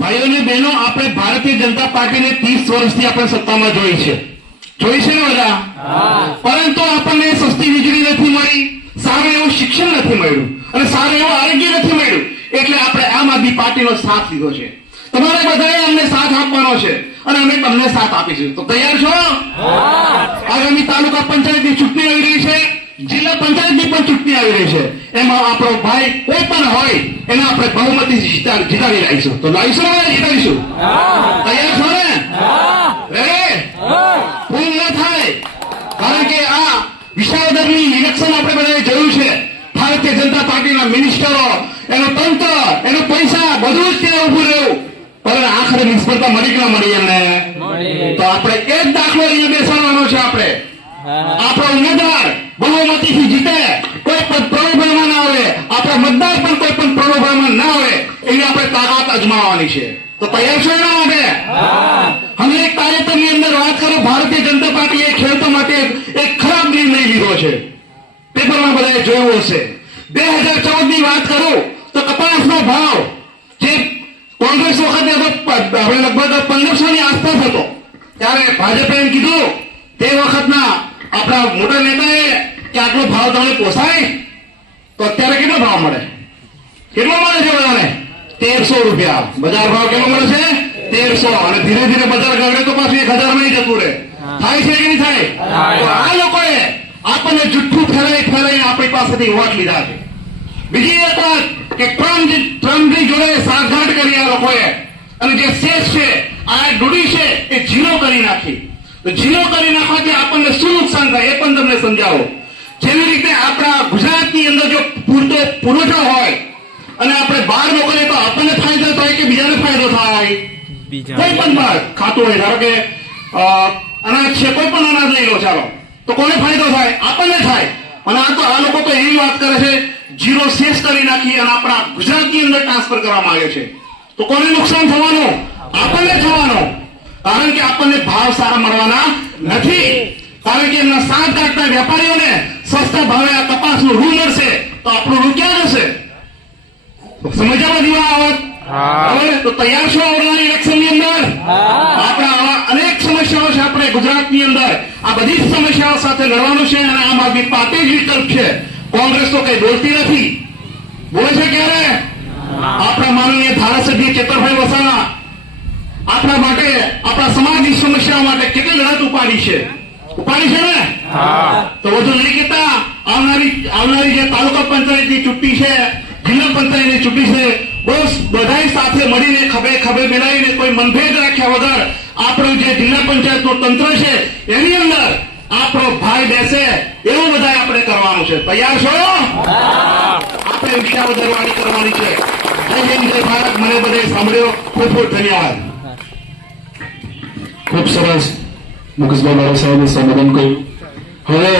ભાઈઓ અને બહેનો, આપણે ભારતીય જનતા પાર્ટીને 30 વર્ષથી આપણે સત્તામાં જોઈ છે ને બધા, પરંતુ આપણને સસ્તી વીજળી નથી મળી, સારું એવું શિક્ષણ નથી મળ્યું અને સારું એવું આરોગ્ય નથી મળ્યું. એટલે આપણે આમ આદમી પાર્ટીનો સાથ લીધો છે. તમારે બધાએ અમને સાથ આપવાનો છે અને અમે તમને સાથ આપીશું. તો તૈયાર છો? આગામી તાલુકા પંચાયતની ચૂંટણી આવી રહી છે, જિલ્લા પંચાયતની પણ ચૂંટણી આવી રહી છે. એમાં આપણો ભાઈ કોઈ પણ હોય એને આપણે બહુમતી જીતાવી લાવીશું. તો લાવીશું ને જીતાવીશું? તૈયાર છો ને? ભૂલ ન થાય, કારણ કે આ વિસાવદરની ઇલેક્શન આપણે બધાએ જોયું છે. ભારતીય જનતા પાર્ટીના મિનિસ્ટરો, એનું તંત્ર, એનું પૈસા બધું જ ત્યાં ઉભું રહ્યું, પણ આખરે નિષ્ફળતા મળી કે ના મળી એમને? તો આપણે એક દાખલો અહીંયા બેસાડવાનો છે. આપણો ઉમેદવાર બહુમતીથી જીતે, કોઈ પણ પ્રલોભનમાં ના આવે, આપણા મતદાર પણ કોઈ પણ પ્રલોભનમાં ના આવે, એની આપણે તાકાત અજમાવવાની છે. તો તૈયાર છો એના માટે? હમણાં એક કાર્યક્રમની અંદર વાત કરું, ભારતીય જનતા પાર્ટીએ ખેડૂતો માટે એક ખરાબ નિર્ણય લીધો છે. પેપરમાં બધાએ જોયું હશે. 2014 ની વાત કરું તો કપાસનો ભાવ જે કોંગ્રેસ વખતે લગભગ 1500 ની આસપાસ હતો, ત્યારે ભાજપે એમ કીધું તે વખતના આપણા મોટા નેતાએ કે આટલો ભાવ તમને પોસાય? તો અત્યારે કેટલો ભાવ મળે? કેટલો મળે છે બધાને? 1300 રૂપિયા. બજાર ભાવ કેટલો મળે છે? 1300. અને ધીરે ધીરે બજાર ગગડે તો પાછું 1000 માં જતું રહે. થાય છે કે નહીં થાય? તો આ લોકોએ આપણને જુઠ્ઠું ફેરાઈને આપણી પાસેથી વોટ લીધા છે. બીજી એક વાત કે ટ્રમ્પની જોડે સાંઠગાંઠ કરી આ લોકોએ, અને જે શેષ છે, આ ડૂડી છે, એ ઝીરો કરી નાખી. તો ઝીરો કરી નાખવાથી આપણને શું નુકસાન થાય એ પણ તમને સમજાવો. જેવી રીતે આપણા ગુજરાતની અંદર જો પૂરતો પુરવઠો હોય અને આપણે બહાર મોકલીએ તો આપણને ફાયદો થાય કે બીજાને ફાયદો થાય? કોઈ પણ બહાર ખાતું હોય, ધારો કે અનાજ છે, કોઈ પણ અનાજ લઈ લો ચાલો, તો કોને ફાયદો થાય? આપણને થાય. અને આ લોકો તો એવી વાત કરે છે ઝીરો શેષ કરી નાખી અને આપણા ગુજરાતની અંદર ટ્રાન્સફર કરવામાં આવે છે. તો કોને નુકસાન થવાનું? આપણને થવાનું. કારણ કે આપણને ભાવ સારા મળવાના નથી. કારણ કે એમના સાંઠગાંઠના વેપારીઓને સસ્તા ભાવે આ કપાસનું રૂ મળશે, તો આપણું રૂ ક્યાં જશે? સમજ્યા બધી આવત? તો તૈયાર છો આવનારી ઇલેક્શનની અંદર? આપણા આવા અનેક સમસ્યાઓ છે આપણે ગુજરાતની અંદર. આ બધી જ સમસ્યાઓ સાથે લડવાનું છે અને આમ આદમી પાર્ટી જ વિકલ્પ છે. કોંગ્રેસ તો કઈ બોલતી નથી. બોલે છે ક્યારે? આપણા માનનીય ધારાસભ્ય ચેતરભાઈ વસાવા આપણા માટે, આપણા સમાજની સમસ્યાઓ માટે કેટલી લડત ઉપાડી છે ને? તો વધુ નહીં કહેતા, આવનારી જે તાલુકા પંચાયતની ચૂંટણી છે, જિલ્લા પંચાયતની ચૂંટણી છે, બસ બધા સાથે મળીને ખભે મિલાવીને કોઈ મનભેદ રાખ્યા વગર આપણું જે જિલ્લા પંચાયતનું તંત્ર છે એની અંદર આપણો ભાઈ બેસે એવું બધા આપણે કરવાનું છે. તૈયાર છો? આપણે વિચારધારાવાળી કરવાની છે. જય હિન્દ, જય ભારત. મને બધે સાંભળ્યો. ખૂબ ખૂબ ધન્યવાદ. ખૂબ સરસ મુકેશભાઈ બાળા સાહેબે સંબોધન કર્યું. હવે